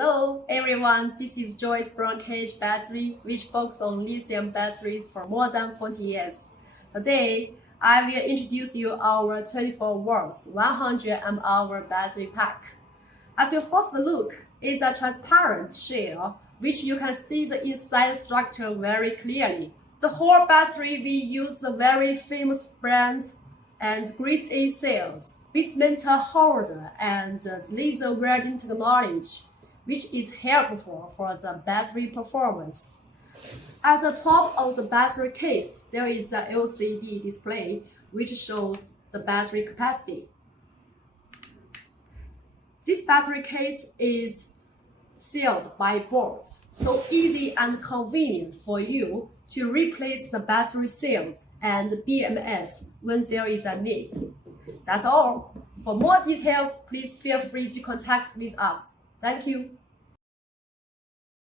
Hello everyone, this is Joyce from Keheng Battery, which focuses on lithium batteries for more than 40 years. Today, I will introduce you our 24 volts 100 mAh battery pack. At your first look, it's a transparent shell, which you can see the inside structure very clearly. The whole battery will use the very famous brand and grade A cells with metal holder and laser welding technology, which is helpful for the battery performance. At the top of the battery case, there is a LCD display which shows the battery capacity. This battery case is sealed by bolts, so easy and convenient for you to replace the battery cells and BMS when there is a need. That's all. For more details, please feel free to contact with us. Thank you.